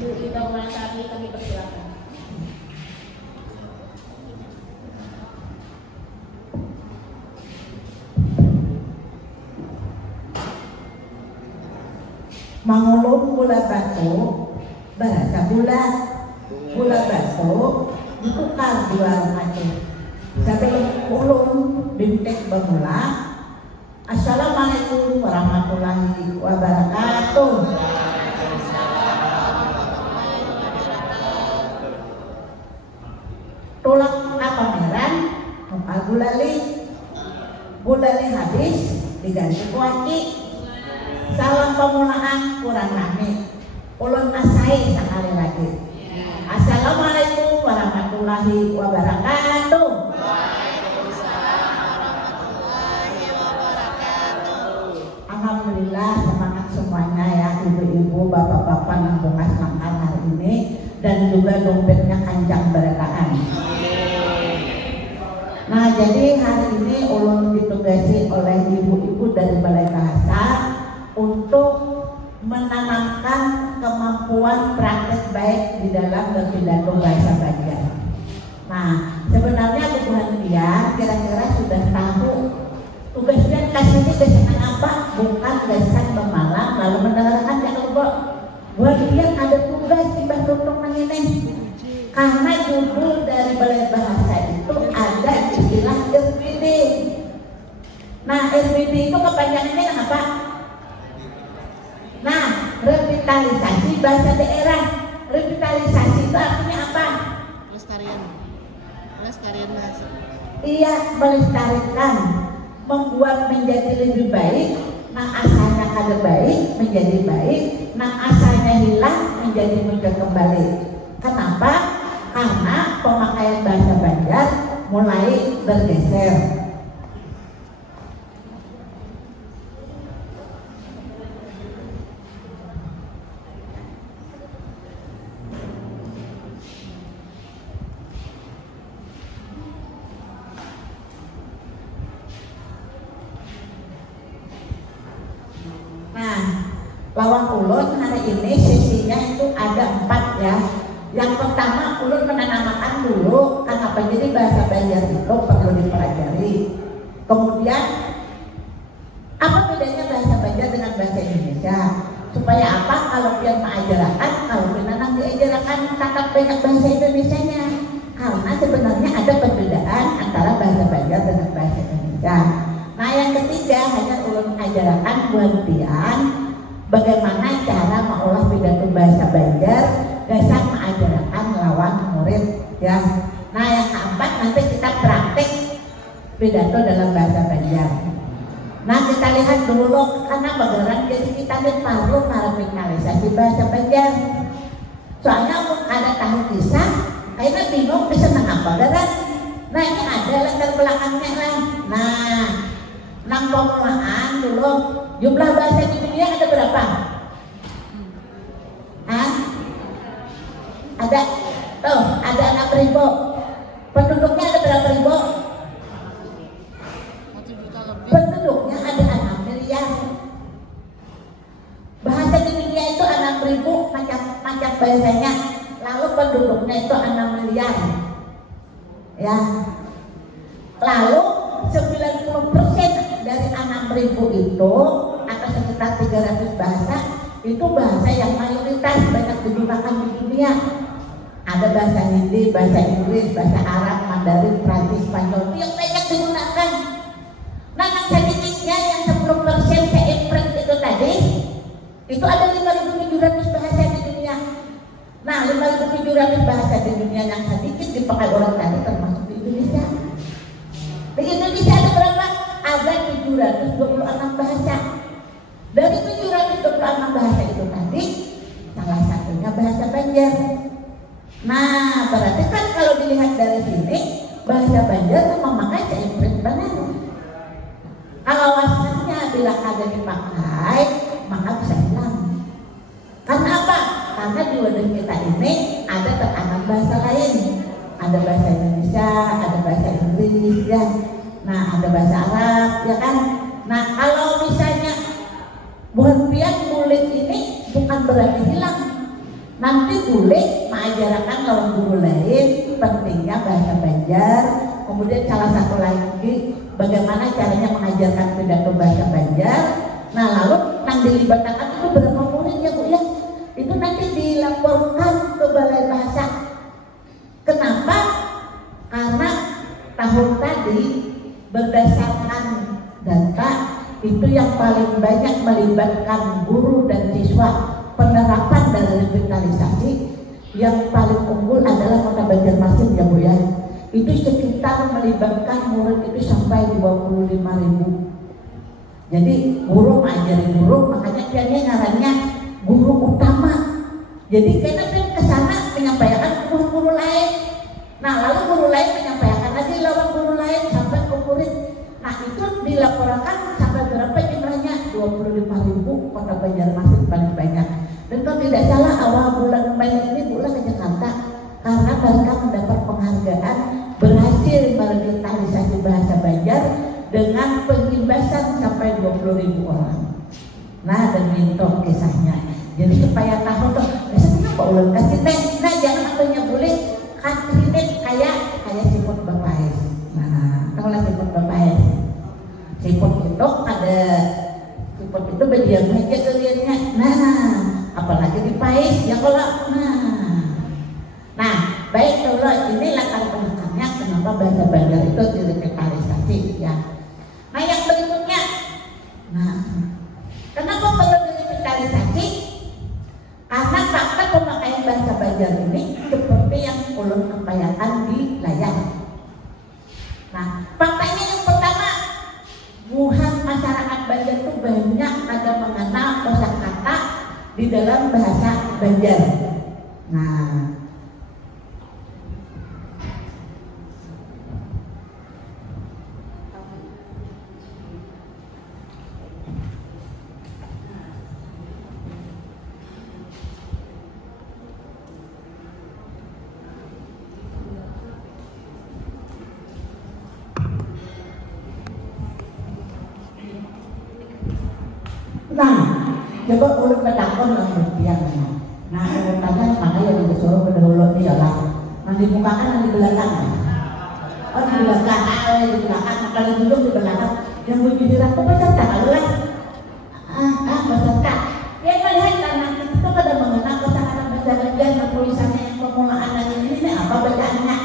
Bu Ida Wulandari, kami persilakan. Mangulun gula batu, bahasa gula batu, itu kardual hati. Sebelum ulun bintik bermula. Assalamualaikum warahmatullahi wabarakatuh. Tulang pameran, gulali habis diganti kuaki. Salam pemulaan kurang nami. Ulun asai sekali lagi. Assalamualaikum warahmatullahi wabarakatuh. Alhamdulillah semangat semuanya ya ibu-ibu, bapak-bapak yang bungas makan hari ini dan juga dompetnya kancang berkaan. Nah jadi hari ini ulun ditugasi oleh ibu-ibu dari Balai Bahasa untuk menanamkan kemampuan praktek baik di dalam berpidato bahasa Banjar. Nah sebenarnya hubungan dia kira-kira sudah tahu tugasnya kasihnya gasan apa, bukan gasan memalang lalu mendengarkan yang lupa. Buat dia ada tugas di Bantutung ini karena judul dari Balai Bahasa itu ada istilah RPD. Nah RPD itu kepanjangannya apa? Nah revitalisasi bahasa daerah. Revitalisasi itu artinya apa? Melestarikan bahasa. Iya, melestarikan, membuat menjadi lebih baik. Nah asalnya kada baik menjadi baik, nah asalnya hilang menjadi muncul kembali. Kenapa? Karena pemakaian bahasa Banjar mulai bergeser. Lawan ulun hari ini sesinya itu ada 4 ya. Yang pertama ulun menanamakan dulu kenapa jadi bahasa Banjar itu perlu dipelajari. Kemudian apa bedanya bahasa Banjar dengan bahasa Indonesia? Supaya apa? Kalau dia mengajarkan, kalau penanam diajarkan tetap banyak bahasa Indonesianya. Karena sebenarnya ada perbedaan antara bahasa Banjar dengan bahasa Indonesia. Nah yang ketiga hanya ulun ajarkan buat pian bagaimana cara mengolah pidato bahasa Banjar, gasan mengajarkan lawan murid ya. Nah yang keempat nanti kita praktek pidato dalam bahasa Banjar. Nah kita lihat dulu karena bagaimana jadi kita perlu merekalisasi bahasa Banjar. Soalnya ada tahu kisah, kayaknya bingung bisa apa kan? Nah ini ada latar belakangnya lah. Nah 6 pemulaan dulu. Jumlah bahasa di dunia ada berapa? Hah? Ada? Tuh, ada 6.000. Penduduknya ada berapa ribu? Penduduknya ada 6 miliar. Bahasa di dunia itu 6.000 macam bahasanya. Lalu penduduknya itu 6 miliar. Ya. Lalu 90% dari 6.000 itu atau sekitar 300 bahasa itu bahasa yang mayoritas banyak digunakan di dunia. Ada bahasa Hindi, bahasa Inggris, bahasa Arab, Mandarin, Prancis, Spanyol yang banyak digunakan. Nah yang sedikitnya yang 10% seimprint itu tadi itu ada 5.700 bahasa di dunia. Nah 5.700 bahasa di dunia yang sedikit dipakai orang tadi termasuk di Indonesia. Di Indonesia ada berapa? Ada 726 bahasa. Dari 726 bahasa itu tadi salah satunya bahasa Banjar. Nah berarti kan kalau dilihat dari sini bahasa Banjar itu memakai seimprint benar. Kalau wasatnya bila ada dipakai maka bisa hilang. Karena apa? Karena di wadah kita ini ada tekanan bahasa lain. Ada bahasa Indonesia, ada bahasa Inggris ya. Nah ada bahasa Arab ya kan. Nah kalau misalnya buat pian kulit ini bukan berarti hilang, nanti boleh mengajarkan lawan guru lain pentingnya bahasa Banjar. Kemudian salah satu lagi bagaimana caranya mengajarkan pidato bahasa Banjar. Nah lalu yang dilibatkan itu berapa murid ya Bu ya? Itu nanti dilaporkan ke Balai Bahasa. Kenapa? Karena tahun tadi berdasarkan data itu yang paling banyak melibatkan guru dan siswa penerapan dari revitalisasi yang paling unggul adalah Kota Banjarmasin ya Bu ya. Itu sekitar melibatkan murid itu sampai 25.000. Jadi guru mengajari guru, makanya kayaknya ngarannya guru utama. Jadi karena kan kesana menyampaikan guru-guru lain. Nah lalu guru lain menyampaikan lagi lawan guru lain sampai ke murid. Nah itu dilaporkan sampai berapa jumlahnya? 25.000 Kota Banjarmasin paling banyak. Dan kalau tidak salah awal bulan Mei ini pulang ke Jakarta karena mereka mendapat penghargaan berhasil merevitalisasi bahasa Banjar dengan pengimbasan sampai 20.000 orang. Nah dan itu kisahnya. Jadi supaya tahu tuh, biasanya kenapa ulang kasih teh? Nah jangan apanya boleh kasih teh kayak siput bapais. Nah tahu lah siput bapais. Siput itu ada siput itu berdiam aja kelihatannya. Nah apalagi di pais ya kalau nah baik dulu ini latar belakangnya kenapa bahasa Banjar itu direvitalisasi ya. Nah yang berikutnya, nah kenapa perlu direvitalisasi? Karena fakta pemakaian bahasa Banjar ini seperti yang ulun sampaikan di layar. Nah faktanya yang pertama, buhan masyarakat Banjar itu banyak ada mengenal kosakata di dalam bahasa Banjar. Nah, coba ulun ketakon lah buktian. Nah, ulun tanya mana yang disuruh berdahulu dia lah. Nanti mukakan nanti belakang. Oh di belakang, di belakang. Paling dulu di belakang. Yang berbicara itu peserta kalau lah. Peserta. Yang melihat karena itu pada mengenal kosakata bahasa Banjar dan tulisannya yang permulaan dan ini apa bacaannya?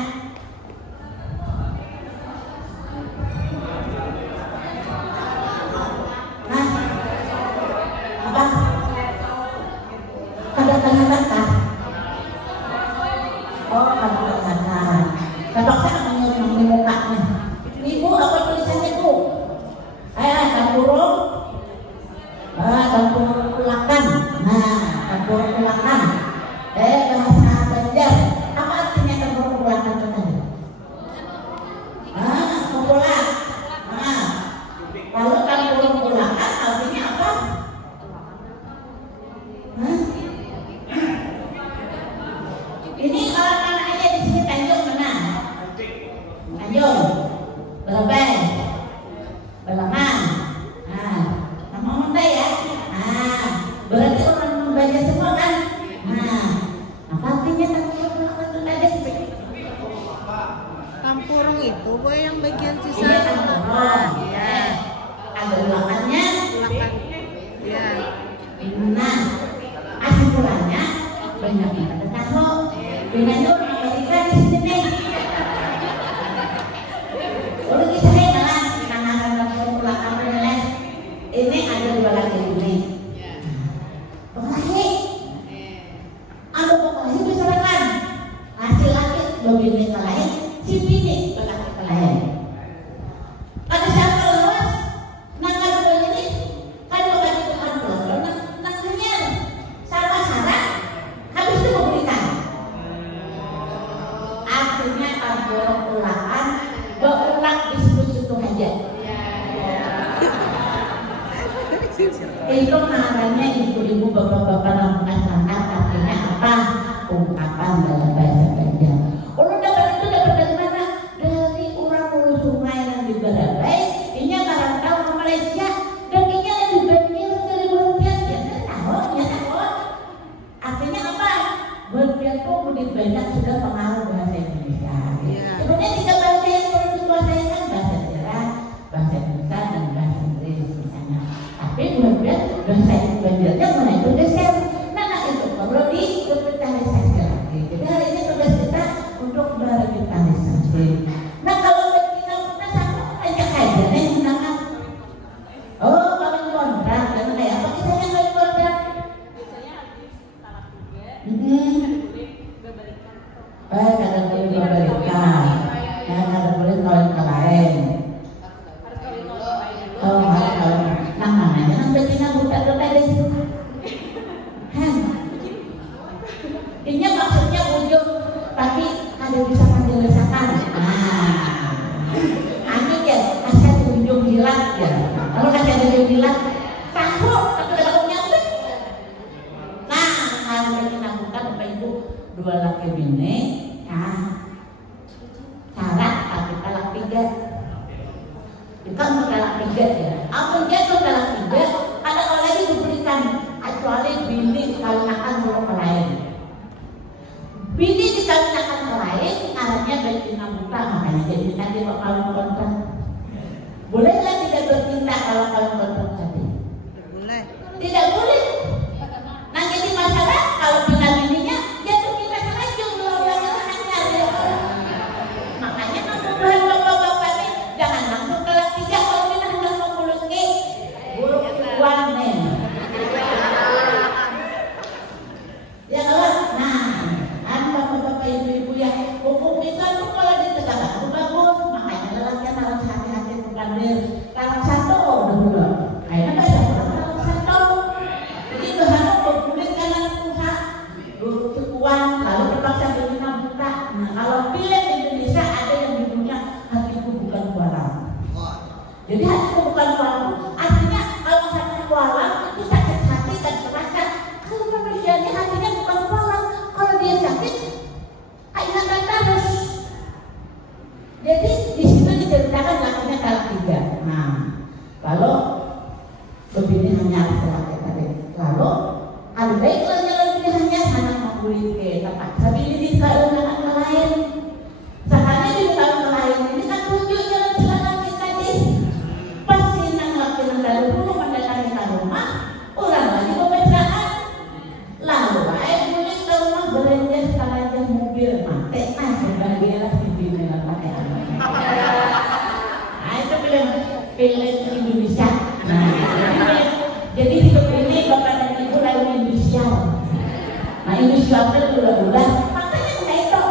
itu lebih banyak sudah pengaruh bahasa Indonesia. Sebenarnya 3 bahasa yang perlu dikuasai kan bahasa daerah, bahasa Indonesia dan bahasa Inggris misalnya. Tapi kemudian bahasa Indonesia mana itu geser. Nah itu perlu direvitalisasi lagi. Jadi hari ini tugas kita untuk merevitalisasi. Nah kalau kita satu ajak aja nih misalkan, oh kawin kontrak, karena kayak apa kisahnya kawin kontrak? Kadang boleh dibalikan, ya kadang boleh kawin ke lain. Oh, kawin. Nah makanya kan betina buta dari situ. Ini maksudnya ujung, tapi ada bisa menjelaskan. Ini ya asal ujung hilang ya. Kalau asal ujung hilang, takut tapi kalau nyampe. Nah, kalau betina buta bapak ibu 2 laki bini. Syarat tapi talak 3. Kita untuk talak 3 ya. Apun dia untuk talak 3 ada orang lagi diberikan kecuali bini dikawinkan belum ke lain. Bini dikawinkan ke lain arahnya betina buta makanya jadi tadi mau kawin kontrak. Bolehlah tidak bertindak kalau kawin kontrak tadi? Boleh. Tidak boleh. Nah jadi masalah kalau pindah bininya jatuh kita sengaja melolongnya hanya makanya kebutuhan bapak-bapak ini jangan langsung talak 3 kalau kita hendak memulus ke buruk uang nih. Ya kalau nah bapak-bapak ibu-ibu yang hukum itu kalau ditegakkan itu bagus makanya lelaki harus hati-hati berkandir talak 1 dulu akhirnya ada talak 1 jadi itu harus berkulit kanan pusat cukup uang lalu terpaksa betina buta. Nah kalau pilih di Indonesia ada yang judulnya hatiku bukan kualam. Jadi hatiku bukan kualam artinya kalau hati kualam itu sakit hati dan terasa kalau manusia ini hatinya bukan kualam. Kalau dia sakit ingatan terus. Jadi di situ diceritakan lakunya talak 3. Nah kalau begini hanya laki-laki tadi lalu ada baiknya lebih hanya anak mengulit ke tempat tapi ini kalau anak lain sekarang di tahun lain ini kan tunjuknya laki-laki tadi pasti nang laki-laki dari dulu mendatangi ke rumah orang lagi pemeriksaan lalu kulit ke rumah belanja sekalian mobil mati sebagianlah di sini pakai itu film Indonesia. Nah jadi hidup ini bapak dan ibu lalu Indonesia. Nah Indonesia itu udah makanya kayak itu.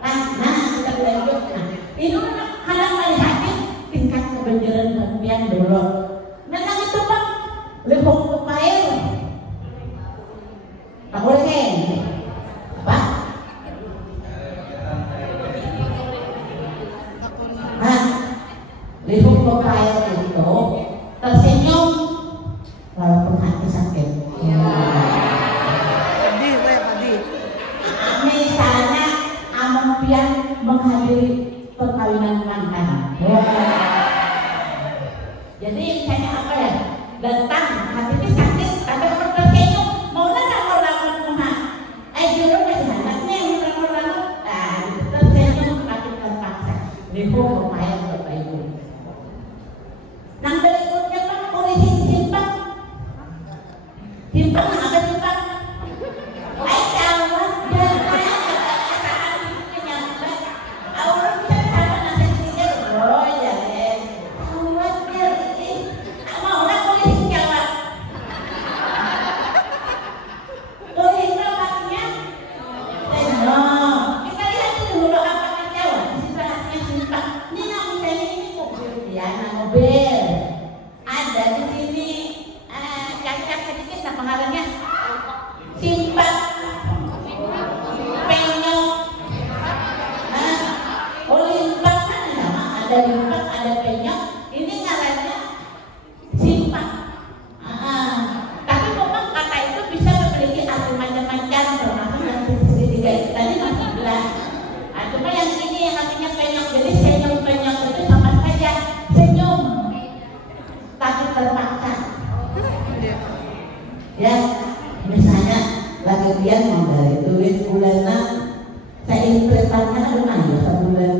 Nah kita lanjut. Nah itu anak melihatnya tingkat kebenaran bagian dulu. Nah itu pak lebih kepail. Tak boleh apa? Nah lebih kepail itu tersenyum walaupun hati sakit. Misalnya Ampian menghadiri perkawinan mantan. Jadi misalnya apa ya? Datang hatinya sakit, tapi kalau tersenyum mau nggak orang rumah? Juru masih anaknya yang orang-orang tersenyum tapi terpaksa. Dihukum ayat bapak ibu. Nang berikutnya pak polisi simpang. Simpang apa simpang? kalian mau dari duit bulanan saya interpretannya ada ya sebulan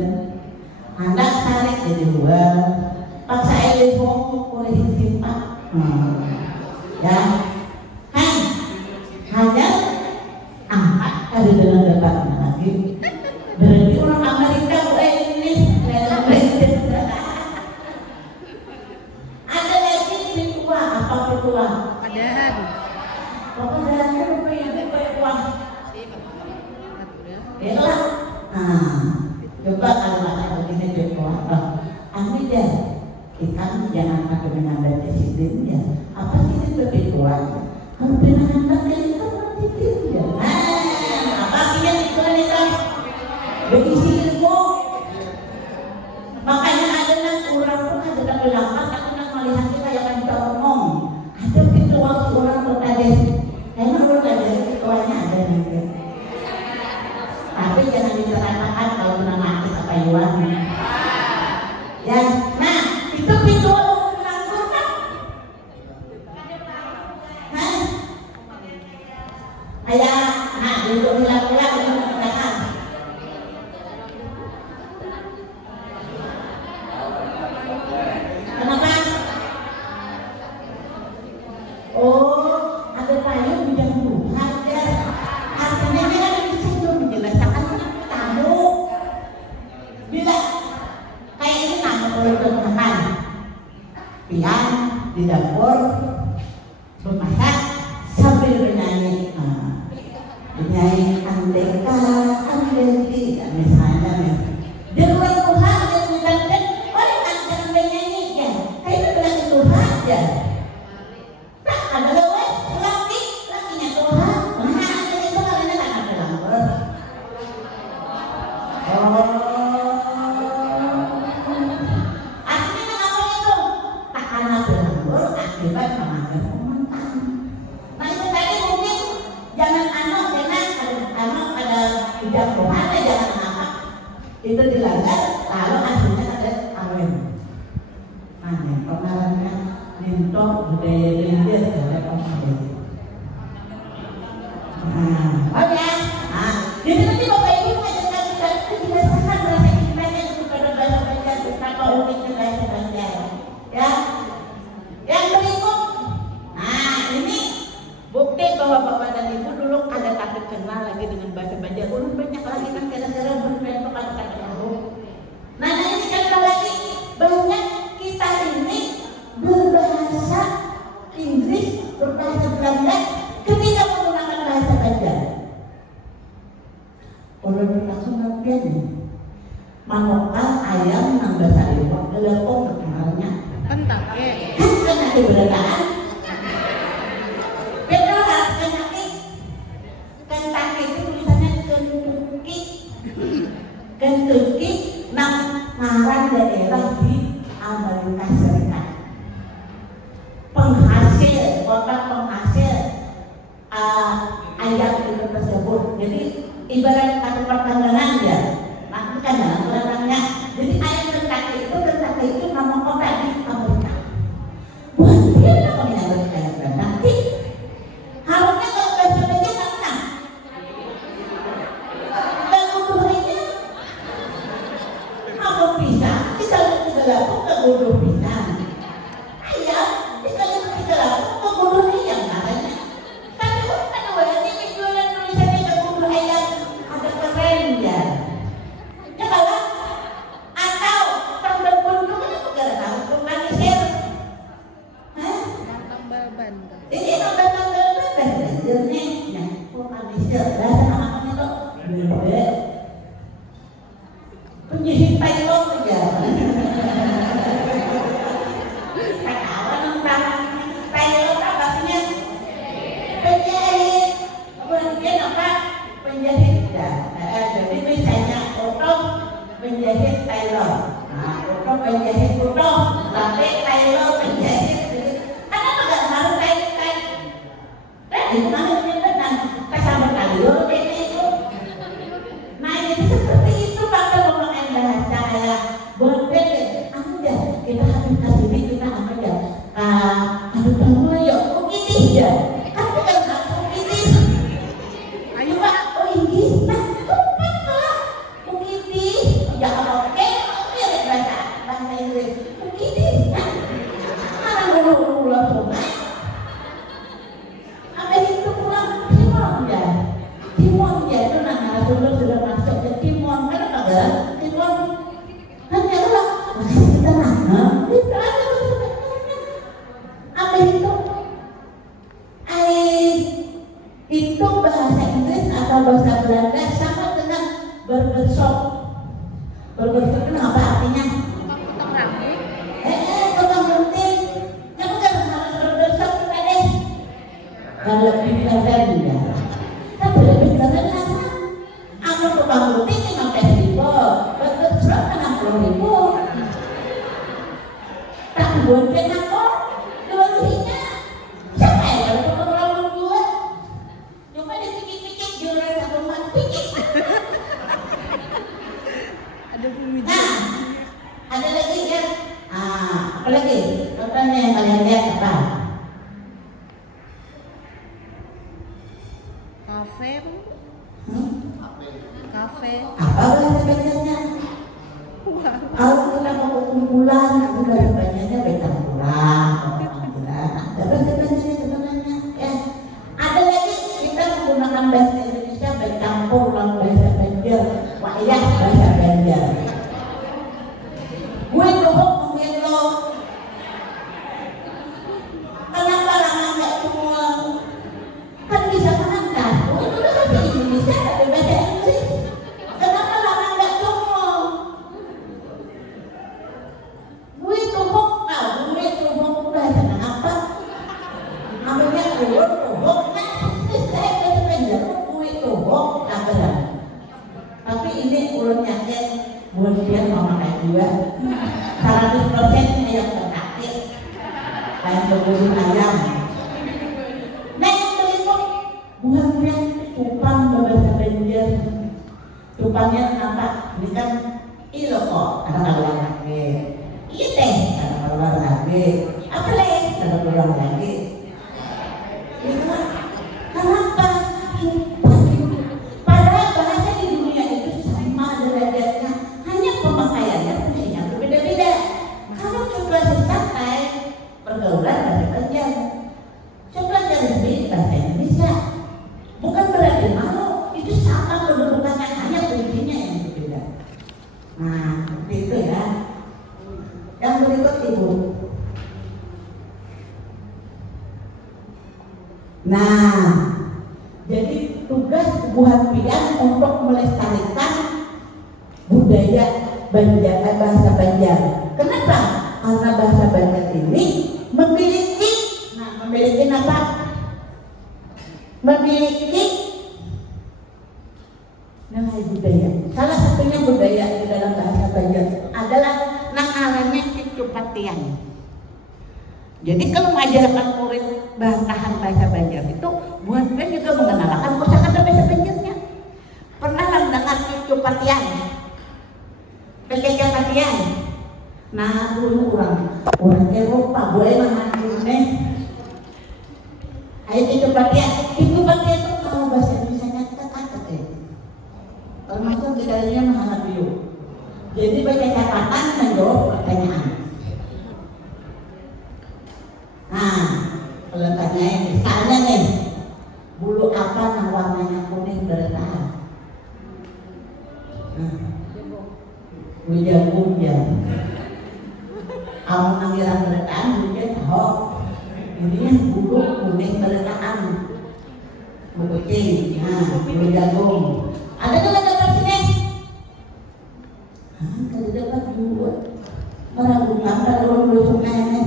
anak tarik jadi dua pak saya lebih boleh disimpan ya kan hanya angkat ada dengan debatnya lagi berarti orang Amerika ini ada lagi petua apa petua Padahan. padahannya apa yang petua elah coba kalau ada begini petua amin deh kita jangan pakai menambah presiden ya apa sih itu petua kalau menambah itu presiden ya apa sih yang itu berisi ilmu makanya ada yang kurang pun ada yang berlapan tapi yang melihat kita yang kita ngomong ada pintu waktu orang berkade emang berkade ketuanya ada nanti tapi jangan diterangkan kalau pernah mati apa yuan ya nah itu pintu waktu berlaku kan ayah nah duduk hilang-hilang kenapa? Oh, ada payung yang Tuhan ya. Artinya dia kan di situ menjelaskan tamu. Bila kayak ini nama kalau makan, pian di dapur memasak sambil bernyanyi, bernyanyi andeka andeki misalnya nih. Dia orang Tuhan yang menjelaskan orang akan bernyanyi ya. Kayak bilang Tuhan ya. Ada lewat lakinya Tuhan ada itu karena tak ada lampu artinya apa itu tak ada lampu akibat memakai pemantan nah itu tadi mungkin jangan ada hijab Tuhan jangan apa itu dilanggar lalu akhirnya ada awin pengaruhnya minta budaya India dari orang India. Oke. Jadi nanti Bapak Ibu menjelaskan bahasa Indonesia kepada bahasa betapa uniknya bahasa Indonesia. Ya. Yang berikut. Nah, ini bukti bahwa Bapak dan Ibu dulu ada takut kenal lagi dengan bahasa Banjar. Ulun banyak lagi kan kira-kira bermain kata-kata baru. Nah, ini sekali lagi banyak kita ini berbahasa Inggris, berbahasa Belanda ketika menggunakan bahasa Banjar. Orang berlaku nabian manokal ayam nambah sariwak gelepong terkenalnya Kentang kan ada beradaan beda lah kentang itu tulisannya Kentucky ngaran daerah di Amerika Serikat kota penghasil ayam itu tersebut. Jadi ibarat satu pertandingan ya, maksudkan dalam pertanyaannya. Jadi ayam Kentucky itu nama kota di Amerika. Buat dia namanya ayam Kentucky. Harusnya kalau bahasa Banjar mana? Dan kuduhnya kalau bisa kita lakukan kebuduh bisa. Ayam kita lakukan kebuduh yang namanya. Tapi bukan wajib menjualan tulisannya kebuduh ayam ada keren ya. Ya kalau atau tambah buntung itu negara tahu bukan share. tambal ban. Ini tambah ban banjarnya ya. Bukan share. Bahasa namanya tuh beda. Penyihir Thailand aja. Kawan tentang Thailand apa artinya? Penjahit. Bagian apa? Penjahit ya. Jadi misalnya otong penjahit Thailand. Nah, otong penjahit otong, tapi Thailand penjahit. Karena nggak harus Thailand. Dan itu namanya benar. Kasar Thailand itu. Nah, jadi seperti itu Bapak memakai bahasa ya. Boleh, anda kita habis kasih ini kita apa ya? Aduh kamu ya, kok gini ya? Kan bukan aku gini. itu bahasa Inggris atau bahasa Belanda sama dengan barbershop. Barbershop itu apa artinya? Potong rambut. Potong gunting. Kamu kan harus barbershop kita deh. Kalau lebih keren ya. Tapi lebih keren apa? Aku potong gunting 15.000, barbershop 60.000. Tak gunting aku, dua rupiahnya. Siapa yang potong rambut dua? Coba dipikir-pikir jualan satu mati. Ada bumi. Nah, ada lagi kan? Apa lagi? Contohnya yang kalian lihat apa? Kafe. Kafe. Apa bahasa Banjarnya? Kalau kita mau kumpulan, itu bahasa Banjarnya betangkulan. Ada bahasa Banjarnya sebenarnya. Ya. Ada lagi kita menggunakan bahasa Indonesia bercampur dengan bahasa Banjar. Wah iya bahasa Banjar. Gue dohok mungkin lo. Kenapa lama nggak semua? Kan bisa menangkap. Oh itu udah bahasa Indonesia tapi bahasa Inggris. Kenapa lama nggak semua? Gue dohok, gue dohok bahasa apa? Namanya gue dohok. Nah, saya bahasa Banjar. Gue dohok apa? Tapi ini ulunnya buat dia mau makan juga 100% ayam terkaki ayam berbulu ayam. Nah yang berikut buahnya cupang bahasa Banjar. Cupangnya kenapa? Ini kan ilo kok ada keluar lagi, iya teh ada keluar lagi, apa lagi ada keluar lagi. Itu kenapa? Padahal bahasa di dunia itu sama derajatnya, hanya pemakaiannya fungsinya berbeda-beda. Kalau coba santai, pergaulan bahasa Banjar, coba jadi bahasa Indonesia, bukan berarti malu, itu sama kedudukannya, hanya fungsinya yang berbeda. Nah, seperti itu ya. Yang berikut ibu. Nah, jadi tugas Buhan Pian untuk melestarikan budaya Banjar, bahasa Banjar. Kenapa? Karena bahasa Banjar ini memiliki apa? Memiliki nilai budaya. Salah satunya budaya di dalam bahasa Banjar adalah nangalannya cicupatian. Jadi kalau mengajarkan murid bahan bahasa Banjar itu, Buhan Pian juga mengenalkan kosakata bahasa Banjarnya. Pernah mendengar cicupatian? Cicupatian. Nah dulu orang Eropa boleh mengajarkan. Ayo cicupatian. Cicupatian itu kalau bahasa Indonesia kata-kata. Termasuk di dalamnya Mahabiu. Jadi baca catatan menjawab pertanyaan. Nah, pelengkapnya misalnya nih, bulu apa yang warnanya kuning bertahan? Bulu jagung ya. Kamu nanggiran bertahan, bulu tahu. Ini bulu kuning bertahan. Bulu kucing, bulu jagung. Ada nggak dapat sini? Kalau dapat dua, meragukan kalau bulu sungainya.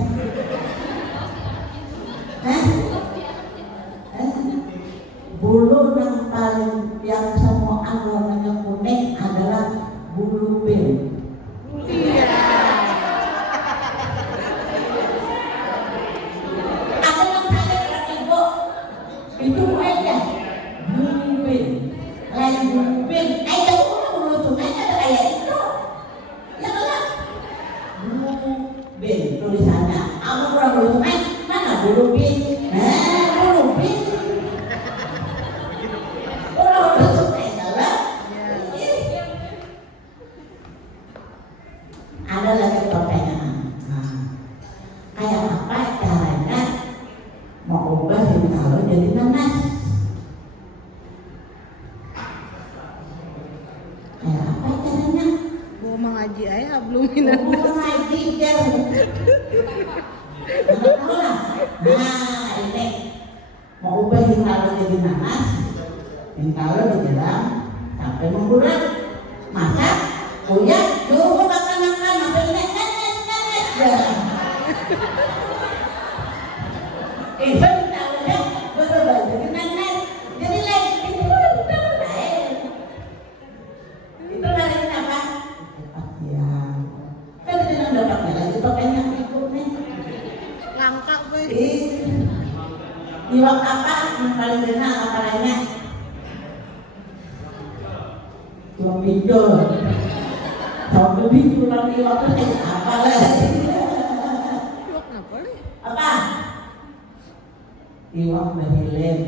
Bulu yang semua warnanya kuning adalah bulu bin. Apa yang saya berarti ibu? Itu aja bulu bin. Lain bulu bin. Ayo bulu sungai ada kayak itu. Ya kan? Bulu bin tulisannya. Aku kurang bulu sungai mana bulu bin? Bulu bin. Ada lagi pertanyaan. Kayak apa caranya mau ubah kalau jadi nanas? Kayak apa caranya? Gua mengaji aja belum minat. Mengaji jauh. Tahu lah. Nah ini mau ubah kalau jadi nanas, kalau dijelang sampai membulat, masak, kuyak, dulu makan sampai nenek ya. Even tahunya berubah jadi nenek, jadi lagi itu lagi apa? Ya, kan tidak dapatnya lagi topengnya ikut nih. Langka gue. Iwak apa yang paling enak apa lainnya? Iwak pinjol. Kalau lebih kurang iwak itu apa lagi? Iwak apa nih? Apa? Iwak berhilen.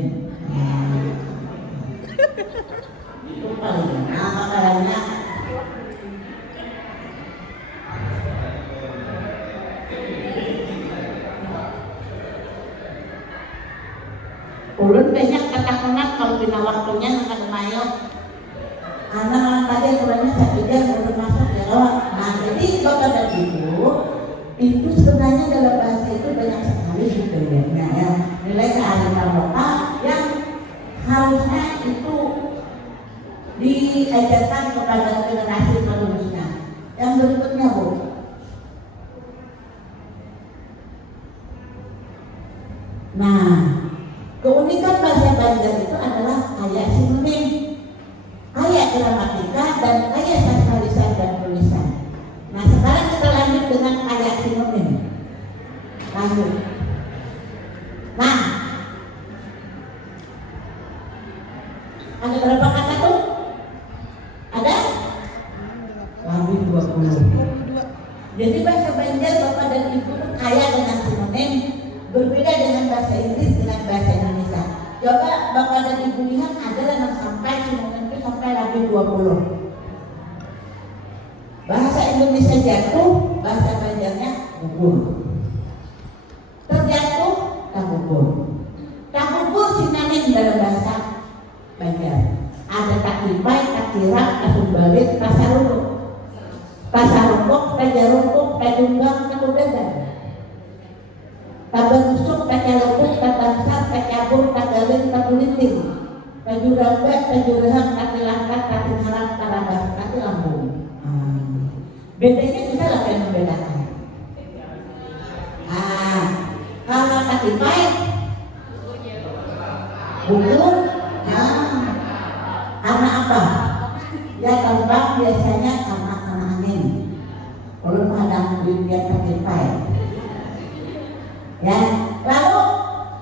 Itu paling enak apa lainnya? Ulun banyak kata-kata kalau bina waktunya akan mayo. Anak tadi kurangnya saya pikir untuk masuk ya loh. Nah jadi bapak dan ibu itu sebenarnya dalam bahasa itu banyak sekali budayanya ya. Nilai kearifan lokal yang harusnya itu diajarkan kepada generasi penerusnya. Yang berikutnya Bu. Nah, keunikan bahasa Banjar itu adalah kaya sinonim, kaya gramatika, dan kaya sastra lisan dan tulisan. Nah, sekarang kita lanjut dengan kaya sinonim. Lanjut. Nah, ada berapa kata tuh? Ada? Lebih 20. Jadi bahasa Banjar Bapak dan Ibu kaya dengan sinonim, berbeda dengan bahasa Inggris dengan bahasa Indonesia. Coba Bapak dan Ibu lihat ada yang sampai sinonim itu sampai lebih 20. Bahasa Indonesia jatuh, bahasa Banjarnya gugur. Terjatuh, tak gugur. Tak gugur sinonim dalam bahasa Banjar. Ada tak lipai, tak kirap, tak balik, tak sarungkuk. Tak sarungkuk, tak jarungkuk, tak junggang, tak udagan. Tak berusuk, tak calokuk, tak bangsat, tak cabur, tak galin, tak kuliting. Tak juragat, tak jurahang, tak tilangkat, tak tingharap, tak rabah, tak lambung. Bedanya kita lah yang membedakan. Kalau tak lipai, gugur, karena apa? Ya tembak biasanya karena angin. Kalau ada dunia tak lipai. Ya, lalu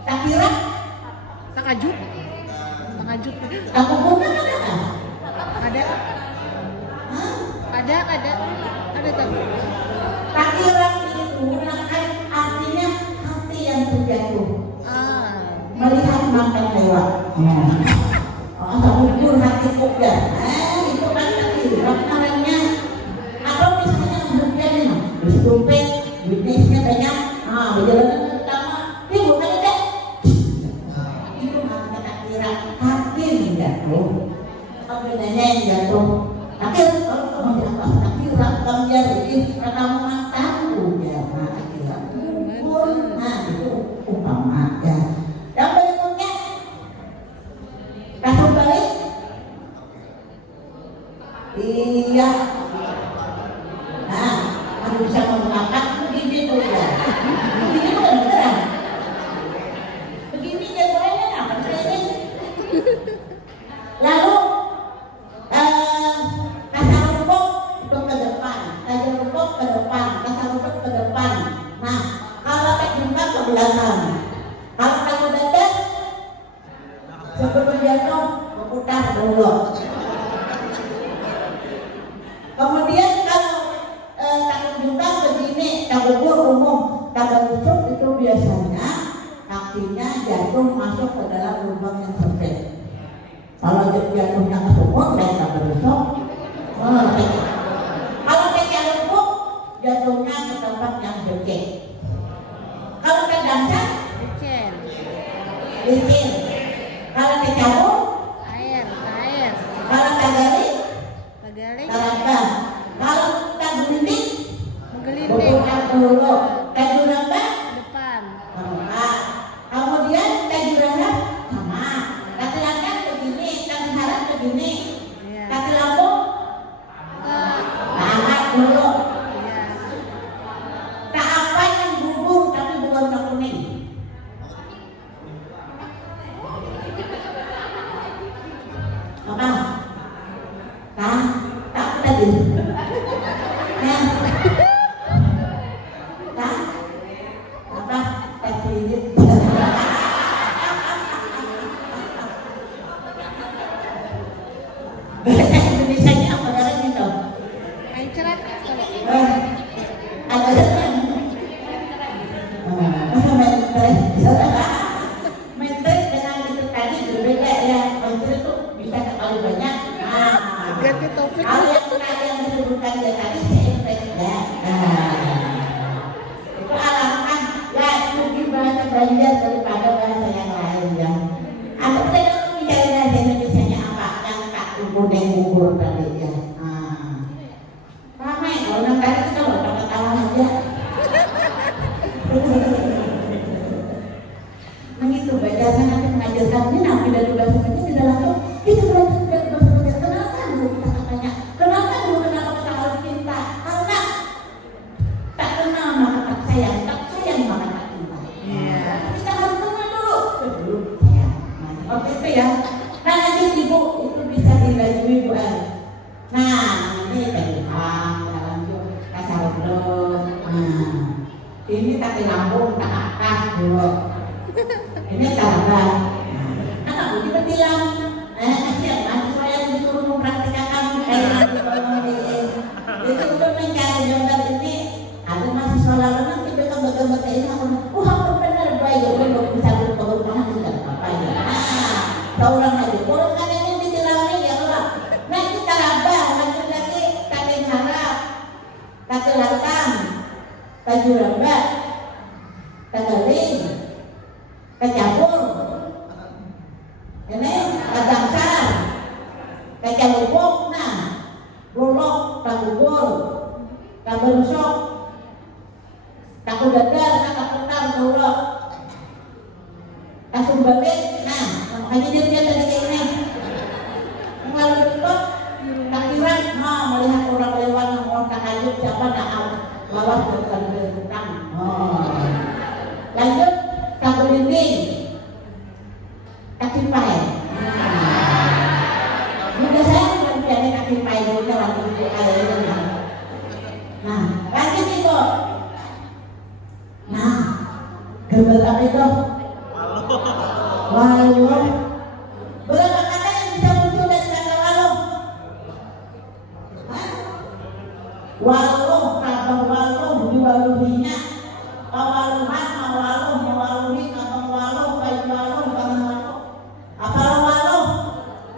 tak kira, Tak ajuk. Tak ajuk. tak kumpulkan ada? Ada. Ada tak. Tak kira itu artinya hati yang terjatuh. Melihat mantan lewat. Tak kubur hati kubur. Itu kan tadi. Maknanya atau misalnya kemudian ini, terus dompet, bisnisnya banyak, berjalanan pertama, ini bukan ada. Itu hati tak kira, hati yang jatuh. Apa bedanya yang jatuh? Tapi kalau kamu di atas tak kira, kamu jadi kamu mantanku ya, tak kira. Kubur, itu umpama ya. Yang berikutnya, kasih balik. Iya. Nah, kamu bisa mengangkat begini tuh ya. Begini bukan beneran. Begini jadwalnya apa sih? Lalu kasar rumput itu ke depan, kasar rumput ke depan, kasar rumput ke depan. Nah, kalau jumpa ke belakang. Kalau kamu datang sebelum jatuh memutar dulu. Kemudian kalau takut juga begini, takut umum, takut busuk itu biasanya kakinya jatuh masuk ke dalam lubang yang sempit. Kalau jatuhnya ke sumur, mereka berusuk. Kalau mereka lumpuh, jatuhnya ke tempat yang becek. Kalau ke dasar, licin. Kalau ke cabur, Air. kalau ke gali, Tagaling. Tarangka. Kalau tak gelinding, Menggelinding. bukan dulu. Tak jurangka, Depan. kemudian tak jurangka sama. gini, Iya. kaki lambung, angkat dulu. Iya. Tak apa yang gugur tapi berwarna kuning. Apa? Kah? Tak tadi. Ya. Kah? Apa? Tadi. Bahasa Indonesianya apa lagi dong? Mencret coba. Ada kan? Mentret dengan itu tadi berbeda ya. Mentret itu bisa sekali banyak. Ganti topik. Kalau yang disebutkan dia tadi mentret ya. Itu alasan ya mungkin bahasa Banjar daripada bahasa yang lain ya. Atau tidak bicara bahasa Indonesianya apa? Yang tak kuning gugur tadi ya. Ramai kalau orang tadi kita loh ketawa aja. Begitu belajarnya nanti mengajarkan ini nanti dari bahasa Banjar tidak langsung kita belajar dari bahasa Banjar. Kenapa dulu kita katanya? Kenapa dulu kenapa kita harus cinta? Karena tak kenal maka tak sayang maka tak cinta. Iya. Kita harus kenal dulu sebelum sayang. Oke itu ya. Nah nanti ibu itu bisa dilajui Bu El. Nah ini tadi lanjut kasar dulu. Ini kaki lambung tak atas dulu. Ini sahabat. Anak kita bilang, kasihan mahasiswa yang disuruh mempraktikkan kayak itu untuk mencari gambar ini. Ada mahasiswa lalu nanti mereka gambar ini aku, hampir benar baik, belum bisa berpeluang tidak apa-apa ya. Seorang lagi, kalau kalian ini dijelami ya Allah. Nah itu tarabah, lanjut lagi kaki harap, kaki latang, baju lambat, tegaling, kecampur, ini kedangsar, kecalupuk, nah, lulok, kabubur, kabensok, kaku dadar, kakutar, kaulok, kasum balik, nah, makanya dia tadi kayak ini, lalu dikot, takiran, melihat orang lewat ngomong takayut siapa nak lawas dari tukang, lanjut. Kaku dinding, kaki pai. Mudah saya menjadi kaki pai dulu waktu itu ada. Nah, lagi nih kok. Nah, gambar apa itu? Walung. Berapa kata yang bisa muncul dari kata walung? Walung, kabang walung, diwaluhinya. Pawaluhan, mawalung, mawalumi, kabang walung, kayu walung, kabang walung. Apa walung?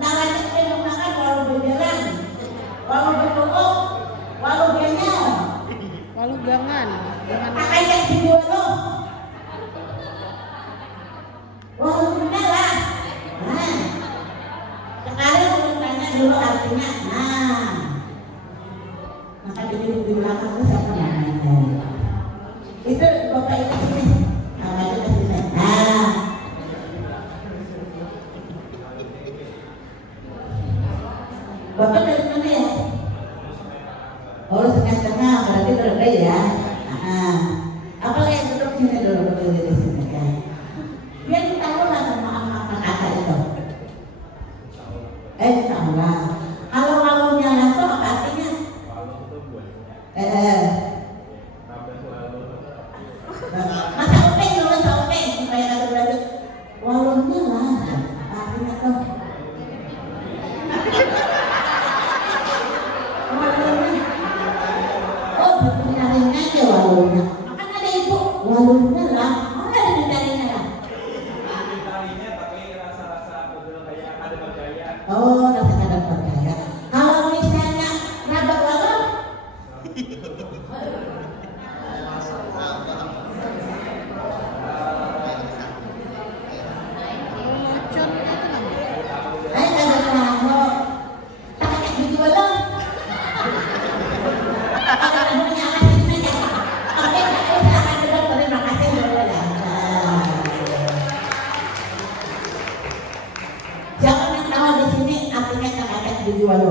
Nah lanjut ke menggunakan walung beneran, walung bertutup, walung genyal. Walu gangan. Pakai yang di walung. Walung bener lah. Nah, sekarang aku tanya dulu artinya. Nah, maka di belakang itu siapa namanya? Itu bapak itu sini, itu ke sini. Nah, bapak dari mana ya? Oh setengah-setengah berarti berbeda ya. Apa yang duduk sini dulu berdiri di sini ya? Biar kita tahu lah sama apa kata itu. Salah. Kalau walungnya langsung apa artinya? Masa upeng dulu, masa upeng supaya kata berlanjut. Walungnya lah, artinya tuh. Walungnya. Oh, dicarinya aja walungnya. Kan ada ibu, walungnya lah. Mana ada dicarinya lah? Dicarinya tapi rasa-rasa kayak ada bergaya. Oh, rasa-rasa bergaya. Kalau misalnya raba walung. Locon itu namanya. Ay, tahu. Tak biji walung. Ada punya anak ini ya. Oke, saya akan coba terima kasih dulu ya. Jangan yang tahu di sini dijual.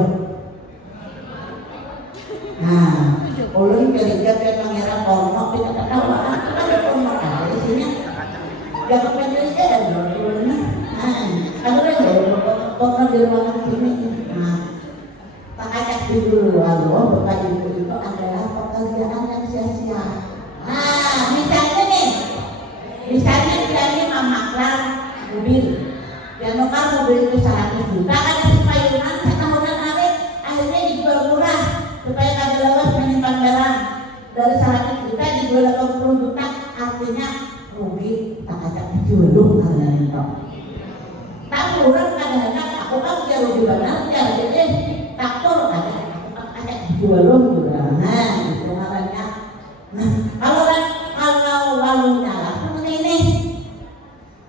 Nah, ulun kerja ke pangeran Korno, kita ketawa, ada Korno ada di sini. Jangan penjual ulunnya. Nah, ada lagi Korno di ruangan sini. Nah, tak ajak dulu lalu, bapak ibu itu adalah pekerjaan yang sia-sia. Nah, misalnya kita ini memaklar mobil, yang nukar mobil itu 100 juta, ada sepayunan setahunan akhirnya dijual murah supaya kami lepas menyimpan barang dari 100 juta dijual 80 juta, artinya rugi tak ajak dijual dulu karena itu. Tak kurang kadang-kadang aku kan dia rugi benar, dia jadi taktur ada ajak dijual dulu juga. Nah, itu makanya. Nah, kalau lalu nyala seperti ini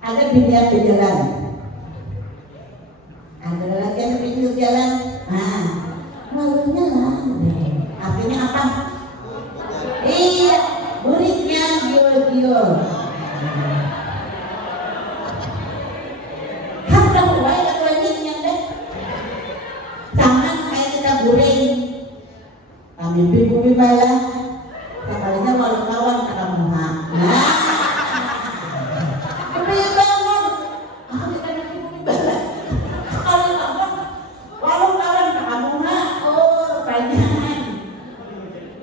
ada pinggir jalan, ada lagi yang pinggir jalan. Nah, lalu nyala artinya apa? Iya, buriknya giol-giol. Kan kamu banyak wajibnya deh. Jangan kayak kita goreng, kami pipi bala. Sekalinya walau kawan kata muha. Nah, tapi bangun. Ah, kita pipi bala. Kalau kawan, walau kawan kata muha. Oh, rupanya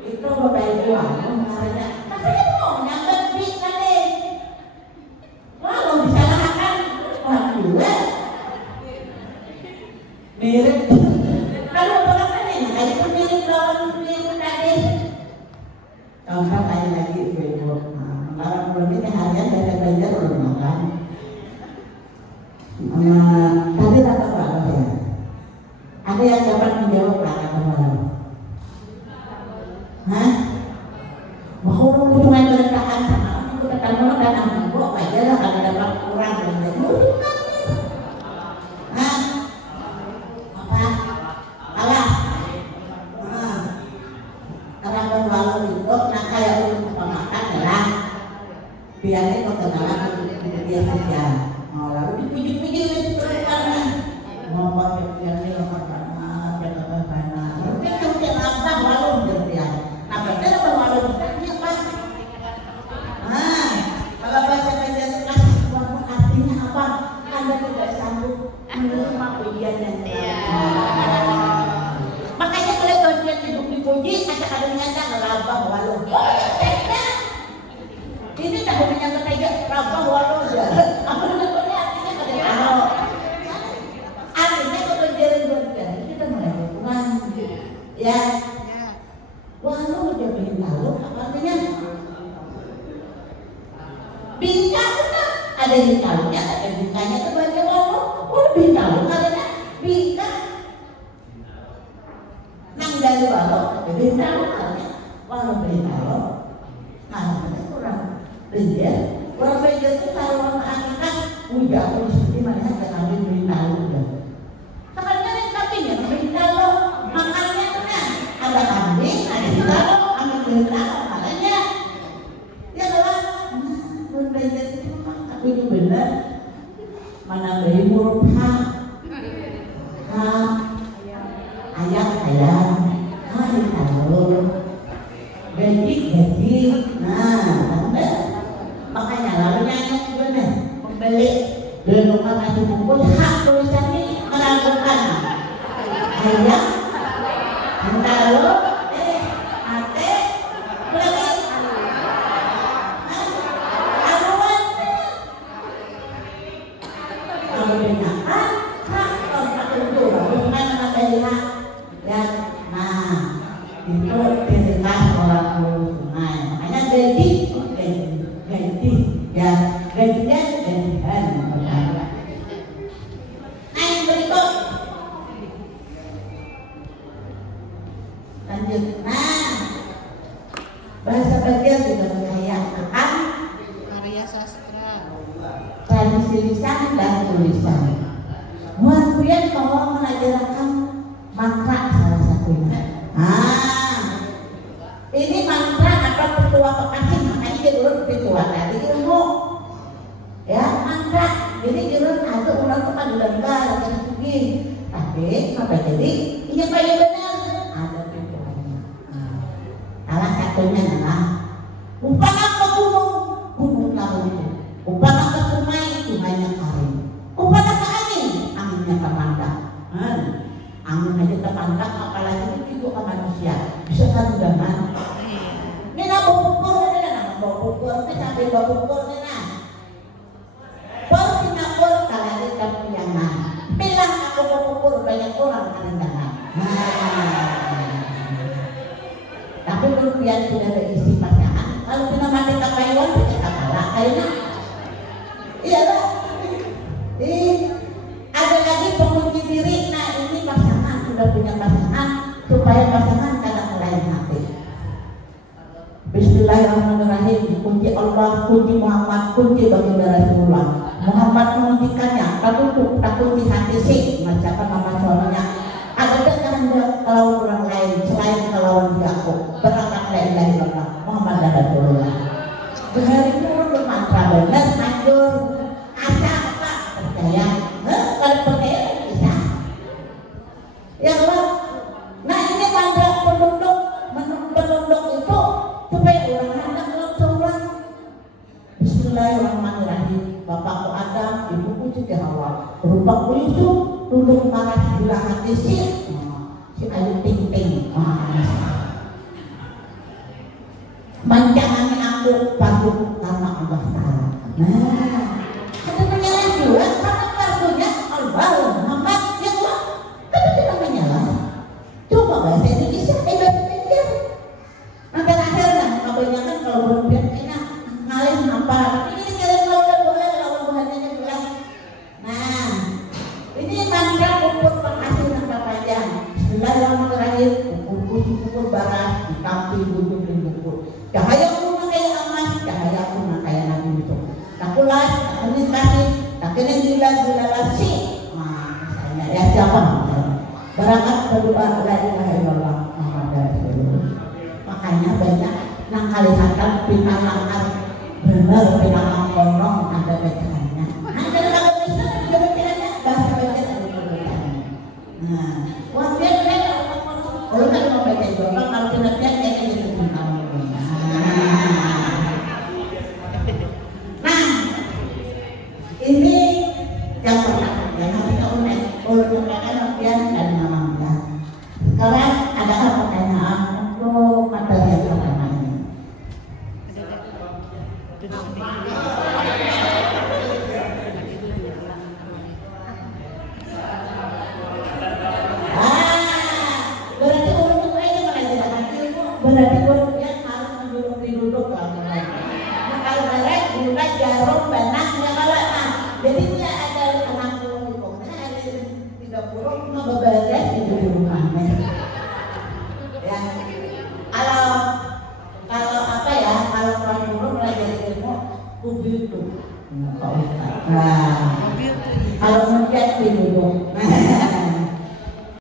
itu bapak ibu makanya. Tapi itu mau nyambat bisa deh. Walau bisa makan orang dua. Mirip. Kalau orang lain, ada pun mirip lawan mirip tadi. Contoh tanya lagi ibu-ibu, orang belum ini harian dari belajar belum makan. Tadi kata apa ya? Ada yang dapat menjawab kata apa? Hah? Mau hubungan berdekatan sama aku ketemu dan aku apa aja lah kalau dapat kurang dan hah? Apa? Kalah? Karena walau itu nak kayak untuk pemakan adalah biarnya perkenalan untuk dia saja. Mau lalu dipuji-puji itu karena mau pakai biarnya lompat panas, jaga panas. Mungkin mungkin apa walau dia. Nah betul apa walau dia apa? Nah kalau baca kajian kasih uang artinya apa? Anda tidak sanggup menerima pujian yang makanya kalau dia dipuji ada nyata rabah walau ini tak punya kata rabah walau apa namanya artinya kalau jalan-jalan kita mulai berkurang ya walau dia pengen tahu apa artinya bintang benar ada bintangnya ada bintangnya sebagai walau bintang katanya bintang nang dari walau bintang walau bintang nah kurang belajar kurang belajar itu kalau anak udah aku seperti mana ada kami bintang udah sebenarnya sapinya bintang makannya kan ada kambing ada bintang ada bintang makanya ya lah kurang belajar itu aku itu benar mana dari huruf H ayam hai tahu gaji nah makanya lalu nyanyi juga nih pembeli dan rumah nasi bungkus hak tulisannya meragukan ayam tahu ate berapa aruan kalau dengarkan hak itu bukan dari hak dan nah itu perintah orang sungai makanya gaji ya gajian nah yang berikut lanjut nah bahasa bagian juga berkaya akan karya sastra tradisi lisan dan tulisan kemudian kalau mengajarkan mantra salah satunya ini mantra apa petua pekasih makanya dia dulu petua tadi ilmu ya mantra jadi jangan ada orang kepada lembar dan pergi tapi sampai jadi ini paling benar ada tujuannya. Salah satunya adalah umpama ke gunung, gunung lalu itu. Umpama ke sungainya kering. Umpama ke angin, anginnya terpandang. Angin aja terpandang, apalagi itu ke manusia. Bisa kan jangan. Ini nak bukur, ini sampai bukur ini nak. Baru Singapura kalau ada piangan. Bilang aku bukur banyak orang kerendahan. Tapi kemudian sudah berisi pasangan. Kalau kita mati kapaiwan kita kalah kayaknya. Iyalah. Ada lagi pengunci diri. Nah ini pasangan sudah punya pasangan supaya pasangan tidak lain hati. Bismillahirrahmanirrahim. Kunci Allah, kunci Muhammad, kunci baginda Rasulullah. Muhammad menghentikannya. Tak kunci hati sih. Macam nama suaminya. Ada kehendak kalau orang lain selain kalau aku berangkat dari Allah Muhammad dan Rasulullah. Sehari turun bermantra benar, manjur, asa apa percaya? Kalau percaya bisa. Ya Allah. Nah ini mantra penduduk itu supaya orang hendak Rasulullah. Bismillahirrahmanirrahim. Bapakku Adam, ibuku Siti Hawa. Rupaku Yusuf, duduk marah gila hati si Ayu Ting Ting. Manjangan aku patuh karena Allah Ta'ala. Nah, kita menyala juga karena patuhnya Allah Muhammad ya Allah. Tapi kita menyala. Coba bahasa Indonesia, bahasa Indonesia. Nah terakhirnya, kebanyakan kalau berpikir enak ngalih apa? Ini kalian lawan boleh, lawan Tuhannya jelas. Nah, ini mantra ukur penghasilan panjang. Bismillahirrahmanirrahim. Ukur barat, dikamping bujuk dan bukur. Cahaya pun kayak emas, cahaya pun kayak Nabi Yusuf. Takulah, ini kasih, tak kena gila lasi. Nah, misalnya ya siapa? Berangkat berdoa la ilaha illallah Muhammad Rasulullah. Makanya banyak nang kalihakan pinangan benar pinangan kolong ada bacaannya. Ada lagu bisa ada bacaannya, bahasa bacaan ada bacaannya. Nah, wajar kan kalau kan mau baca doa kalau tidak kayak gitu kamu. Nah, ini yang pertama yang harus kita unek untuk kemudian dan namanya. Sekarang ada pertanyaan untuk materi yang pertama ini. Berarti untuk aja mengajarkan ilmu. Berarti kemudian harus duduk kalau nah kalau balik bukan jarum banyak ya kalau nah jadi dia ada 60 hukum nah ada 30 cuma beberes di rumahnya ya kalau apa ya kalau orang dulu belajar ilmu begitu nah kalau kemudian duduk